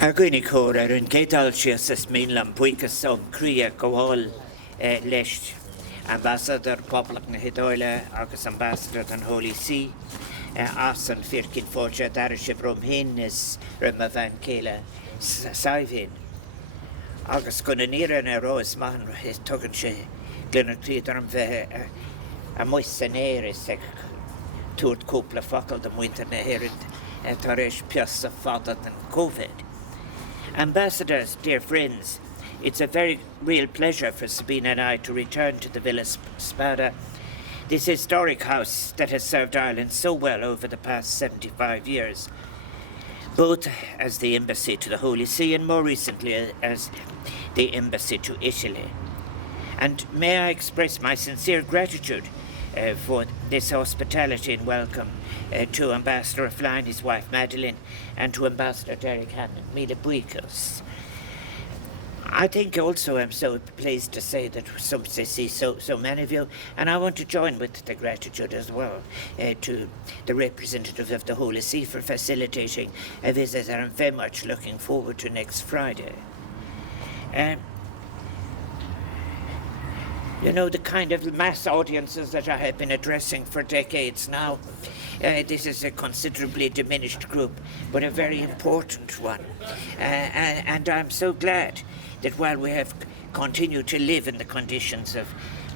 Agwini cór ar an cédal sias is mílam buicas som cria gohol leist ambassador poblach na Hidóile agus ambassador an Holy See as an firkin fórse dar se brom hin is rum a van céile saivhin. Agus gon an ire na rois man tugan se glunnar críad arm bheith a mois san éir is ag túrt cúpla focal de muinter na héirid tar éis pias a fadat an COVID. Ambassadors, dear friends, it's a very real pleasure for Sabina and I to return to the Villa Spada, this historic house that has served Ireland so well over the past 75 years, both as the embassy to the Holy See and more recently as the embassy to Italy. And may I express my sincere gratitude for this hospitality and welcome to Ambassador Floinn, his wife Madeleine, and to Ambassador Derek Hannon, Mila Buikos. I think also I'm so pleased to say that some see so many of you, and I want to join with the gratitude as well to the representative of the Holy See for facilitating a visit that I'm very much looking forward to next Friday. You know, the kind of mass audiences that I have been addressing for decades now, this is a considerably diminished group, but a very important one. And I'm so glad that while we have continued to live in the conditions of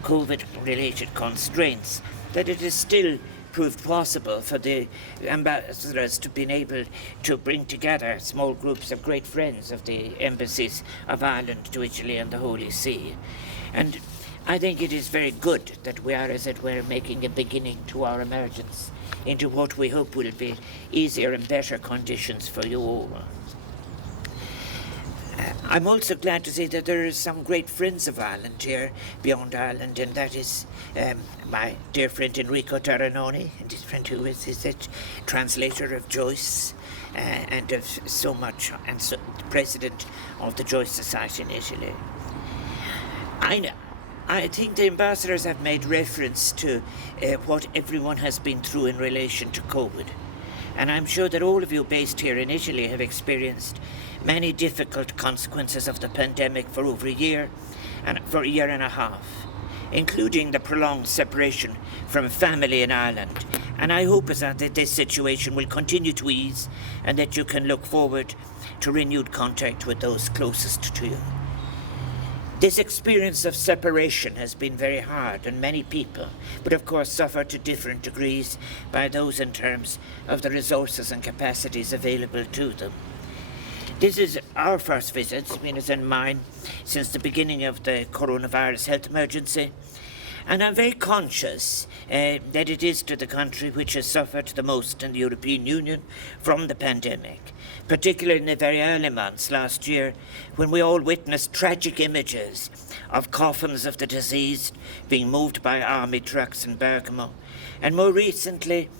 COVID-related constraints, that it is still proved possible for the ambassadors to be able to bring together small groups of great friends of the embassies of Ireland to Italy and the Holy See. And I think it is very good that we are, as it were, making a beginning to our emergence into what we hope will be easier and better conditions for you all. I'm also glad to say that there are some great friends of Ireland here beyond Ireland, and that is my dear friend Enrico Taranoni, and his friend who is a translator of Joyce and of so much, and so, president of the Joyce Society in Italy. I think the ambassadors have made reference to what everyone has been through in relation to COVID. And I'm sure that all of you based here in Italy have experienced many difficult consequences of the pandemic for over a year and for a year and a half, including the prolonged separation from family in Ireland. And I hope that this situation will continue to ease and that you can look forward to renewed contact with those closest to you. This experience of separation has been very hard on many people, but of course suffered to different degrees by those in terms of the resources and capacities available to them. This is our first visit, Sabina's and mine, since the beginning of the coronavirus health emergency, and I'm very conscious that it is to the country which has suffered the most in the European Union from the pandemic, particularly in the very early months last year when we all witnessed tragic images of coffins of the deceased being moved by army trucks in Bergamo. And more recently,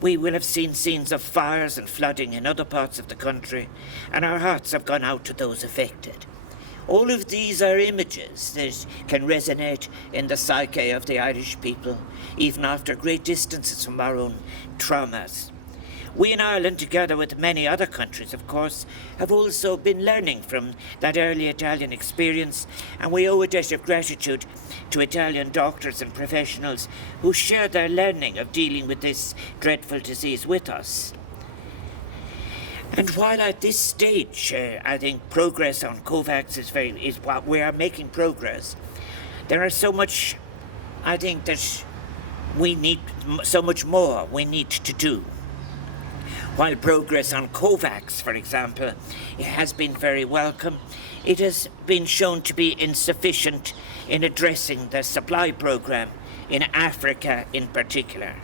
we will have seen scenes of fires and flooding in other parts of the country, and our hearts have gone out to those affected. All of these are images that can resonate in the psyche of the Irish people, even after great distances from our own traumas. We in Ireland, together with many other countries, of course, have also been learning from that early Italian experience, and we owe a debt of gratitude to Italian doctors and professionals who share their learning of dealing with this dreadful disease with us. And while at this stage, I think progress on COVAX is what we are making progress, there are so much, I think, that we need, so much more we need to do. While progress on COVAX, for example, has been very welcome, it has been shown to be insufficient in addressing the supply program in Africa in particular.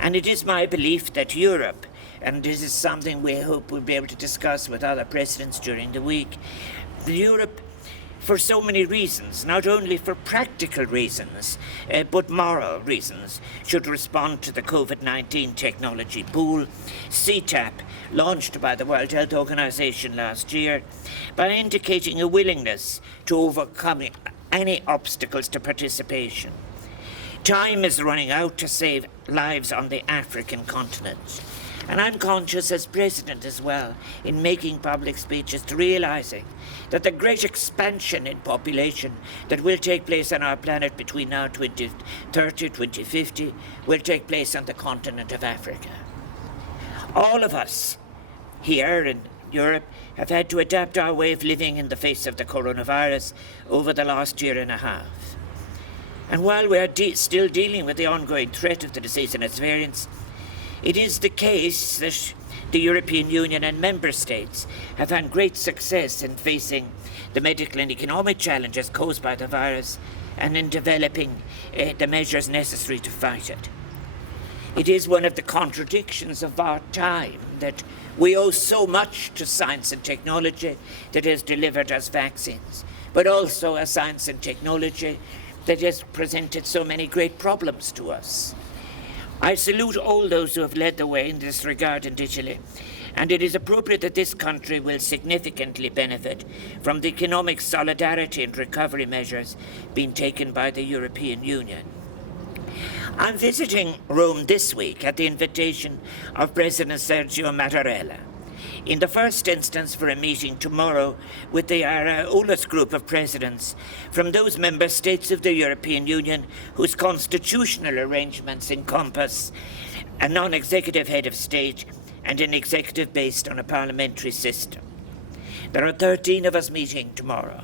And it is my belief that Europe, and this is something we hope we'll be able to discuss with other presidents during the week, Europe, for so many reasons, not only for practical reasons, but moral reasons, should respond to the COVID-19 technology pool, CTAP, launched by the World Health Organization last year, by indicating a willingness to overcome any obstacles to participation. Time is running out to save lives on the African continent. And I'm conscious as president as well, in making public speeches, to realizing that the great expansion in population that will take place on our planet between now 2030, 2050, will take place on the continent of Africa. All of us here in Europe have had to adapt our way of living in the face of the coronavirus over the last year and a half. And while we are still dealing with the ongoing threat of the disease and its variants, it is the case that the European Union and member states have had great success in facing the medical and economic challenges caused by the virus and in developing the measures necessary to fight it. It is one of the contradictions of our time that we owe so much to science and technology that has delivered us vaccines, but also a science and technology that has presented so many great problems to us. I salute all those who have led the way in this regard in Italy, and it is appropriate that this country will significantly benefit from the economic solidarity and recovery measures being taken by the European Union. I'm visiting Rome this week at the invitation of President Sergio Mattarella, in the first instance for a meeting tomorrow with the Areolas group of presidents from those member states of the European Union whose constitutional arrangements encompass a non-executive head of state and an executive based on a parliamentary system. There are 13 of us meeting tomorrow.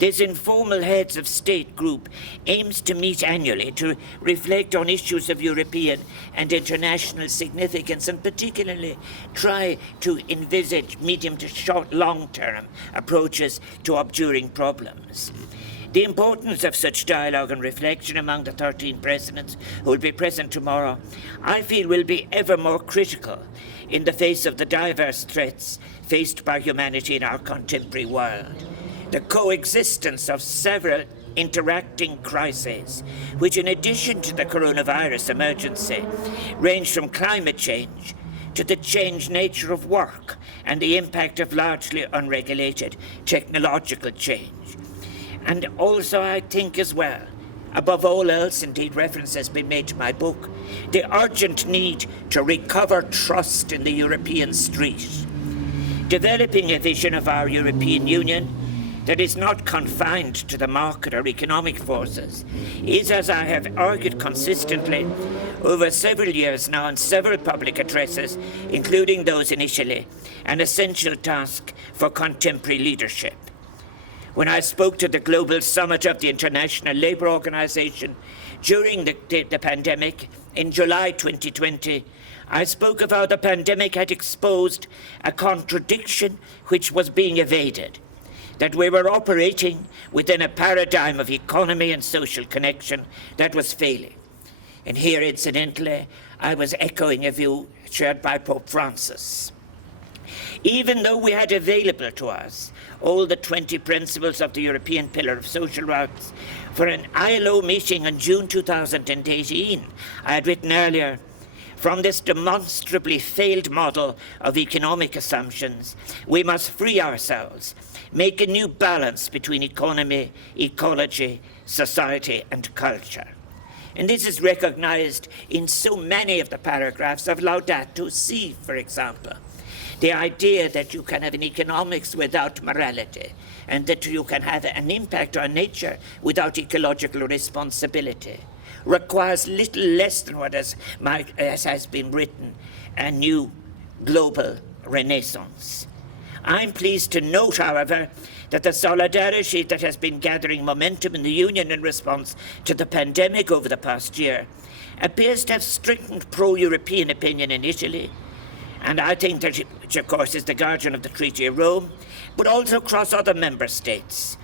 This informal heads of state group aims to meet annually to reflect on issues of European and international significance, and particularly try to envisage medium to short long-term approaches to obduring problems. The importance of such dialogue and reflection among the 13 presidents who will be present tomorrow, I feel, will be ever more critical in the face of the diverse threats faced by humanity in our contemporary world. The coexistence of several interacting crises, which in addition to the coronavirus emergency, range from climate change to the changed nature of work and the impact of largely unregulated technological change. And also I think as well, above all else, indeed reference has been made to my book, the urgent need to recover trust in the European street. Developing a vision of our European Union that is not confined to the market or economic forces is, as I have argued consistently over several years now in several public addresses, including those initially, an essential task for contemporary leadership. When I spoke to the Global Summit of the International Labour Organization during the pandemic in July 2020, I spoke of how the pandemic had exposed a contradiction which was being evaded, that we were operating within a paradigm of economy and social connection that was failing. And here, incidentally, I was echoing a view shared by Pope Francis. Even though we had available to us all the 20 principles of the European Pillar of Social Rights, for an ILO meeting in June 2018, I had written earlier, from this demonstrably failed model of economic assumptions, we must free ourselves, make a new balance between economy, ecology, society, and culture. And this is recognized in so many of the paragraphs of Laudato Si, for example. The idea that you can have an economics without morality, and that you can have an impact on nature without ecological responsibility, requires little less than what as has been written, a new global renaissance. I'm pleased to note, however, that the solidarity that has been gathering momentum in the Union in response to the pandemic over the past year appears to have strengthened pro-European opinion in Italy, and I think that, which of course is the guardian of the Treaty of Rome, but also across other member states.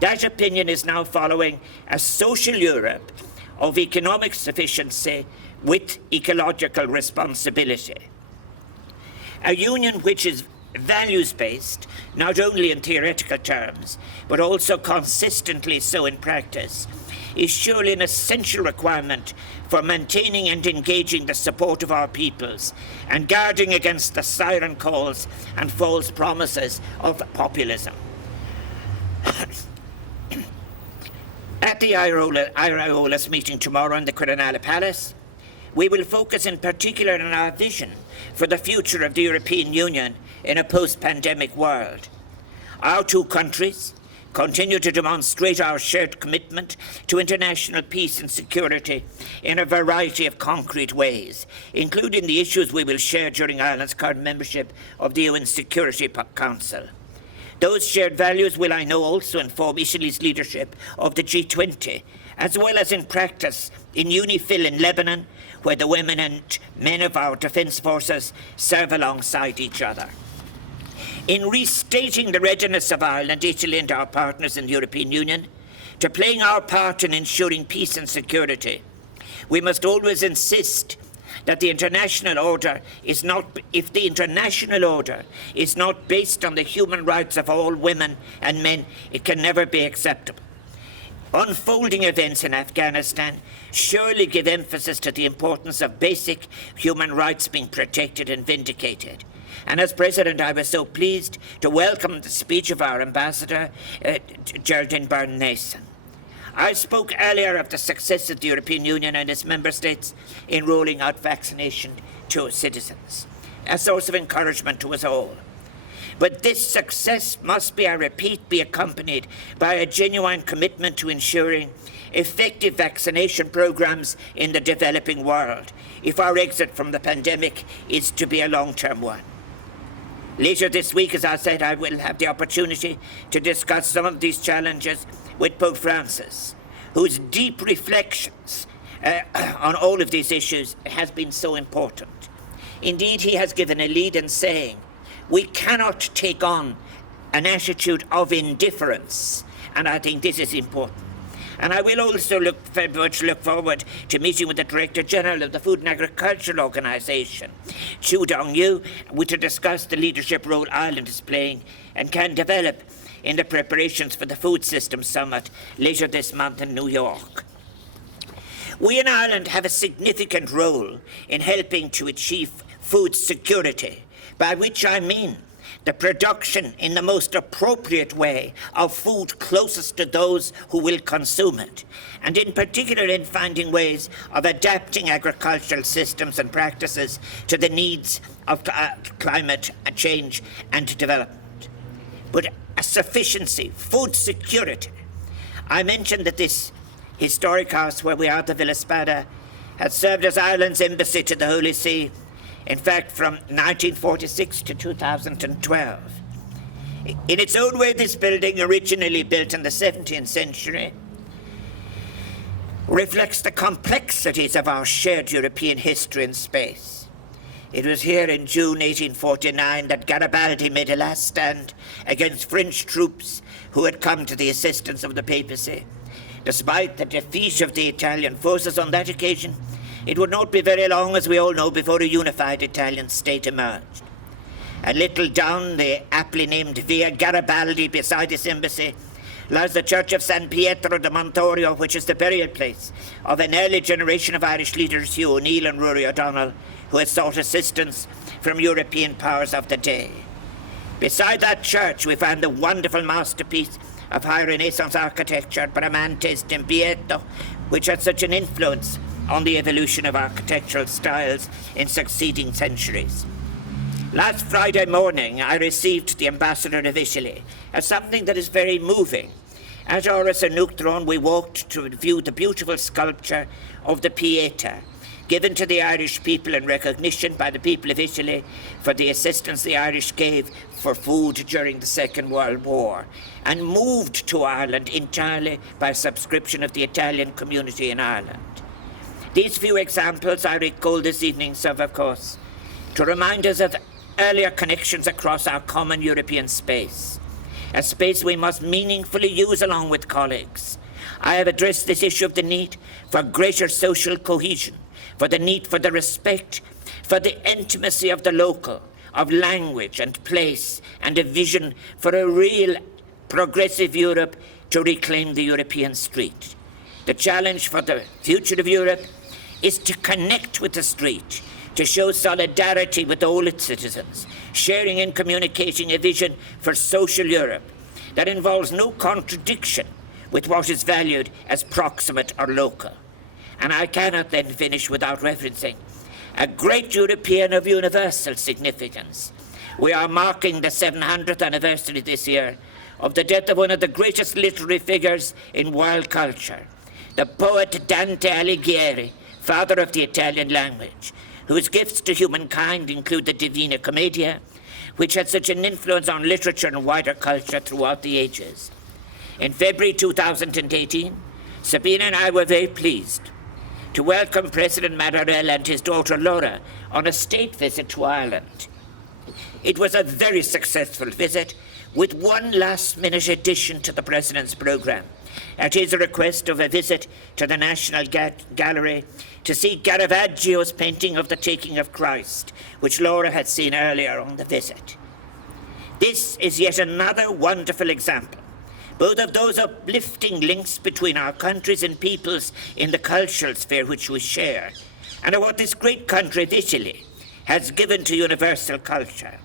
That opinion is now following a social Europe of economic sufficiency with ecological responsibility. A union which is values-based, not only in theoretical terms, but also consistently so in practice, is surely an essential requirement for maintaining and engaging the support of our peoples and guarding against the siren calls and false promises of populism. At the Areolas meeting tomorrow in the Quirinale Palace, we will focus in particular on our vision for the future of the European Union in a post-pandemic world. Our two countries continue to demonstrate our shared commitment to international peace and security in a variety of concrete ways, including the issues we will share during Ireland's current membership of the UN Security Council. Those shared values will, I know, also inform Italy's leadership of the G20, as well as in practice in UNIFIL in Lebanon, where the women and men of our defence forces serve alongside each other. In restating the readiness of Ireland, Italy and our partners in the European Union to playing our part in ensuring peace and security, we must always insist that the international order is not, if the international order is not based on the human rights of all women and men, it can never be acceptable. Unfolding events in Afghanistan surely give emphasis to the importance of basic human rights being protected and vindicated. And as President, I was so pleased to welcome the speech of our Ambassador, Geraldine Byrne-Nason. I spoke earlier of the success of the European Union and its member states in rolling out vaccination to citizens, a source of encouragement to us all. But this success must be, I repeat, be accompanied by a genuine commitment to ensuring effective vaccination programs in the developing world if our exit from the pandemic is to be a long-term one. Later this week, as I said, I will have the opportunity to discuss some of these challenges with Pope Francis, whose deep reflections on all of these issues has been so important. Indeed, he has given a lead in saying, we cannot take on an attitude of indifference, and I think this is important. And I will also very much look forward to meeting with the Director General of the Food and Agricultural Organisation, Chu Dong-yu, to discuss the leadership role Ireland is playing and can develop in the preparations for the Food Systems Summit later this month in New York. We in Ireland have a significant role in helping to achieve food security, by which I mean the production in the most appropriate way of food closest to those who will consume it, and in particular in finding ways of adapting agricultural systems and practices to the needs of climate change and development. But a sufficiency, food security. I mentioned that this historic house where we are, the Villa Spada, has served as Ireland's embassy to the Holy See, in fact, from 1946 to 2012. In its own way, this building, originally built in the 17th century, reflects the complexities of our shared European history and space. It was here in June 1849 that Garibaldi made a last stand against French troops who had come to the assistance of the papacy. Despite the defeat of the Italian forces on that occasion, it would not be very long, as we all know, before a unified Italian state emerged. A little down the aptly named Via Garibaldi beside this embassy lies the church of San Pietro de Montorio, which is the burial place of an early generation of Irish leaders, Hugh O'Neill and Rory O'Donnell, who had sought assistance from European powers of the day. Beside that church, we find the wonderful masterpiece of high Renaissance architecture, Bramante's Tempietto, which had such an influence on the evolution of architectural styles in succeeding centuries. Last Friday morning, I received the Ambassador of Italy as something that is very moving. At Oris and Nuchtron, we walked to view the beautiful sculpture of the Pieta, given to the Irish people in recognition by the people of Italy for the assistance the Irish gave for food during the Second World War, and moved to Ireland entirely by subscription of the Italian community in Ireland. These few examples I recall this evening serve, of course, to remind us of earlier connections across our common European space, a space we must meaningfully use along with colleagues. I have addressed this issue of the need for greater social cohesion, for the need for the respect, for the intimacy of the local, of language and place, and a vision for a real progressive Europe to reclaim the European street. The challenge for the future of Europe is to connect with the street, to show solidarity with all its citizens, sharing and communicating a vision for social Europe that involves no contradiction with what is valued as proximate or local. And I cannot then finish without referencing a great European of universal significance. We are marking the 700th anniversary this year of the death of one of the greatest literary figures in world culture, the poet Dante Alighieri, father of the Italian language, whose gifts to humankind include the Divina Commedia, which had such an influence on literature and wider culture throughout the ages. In February 2018, Sabina and I were very pleased to welcome President Mattarella and his daughter Laura on a state visit to Ireland. It was a very successful visit, with one last-minute addition to the President's programme, at his request of a visit to the National Gallery to see Caravaggio's painting of the Taking of Christ, which Laura had seen earlier on the visit. This is yet another wonderful example, both of those uplifting links between our countries and peoples in the cultural sphere which we share, and of what this great country of Italy has given to universal culture.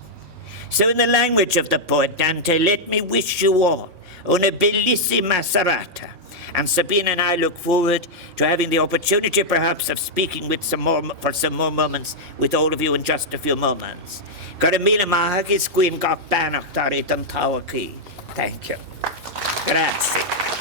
So in the language of the poet Dante, let me wish you all una bellissima serata. And Sabina and I look forward to having the opportunity perhaps of speaking for some more moments with all of you in just a few moments. Thank you. Grazie.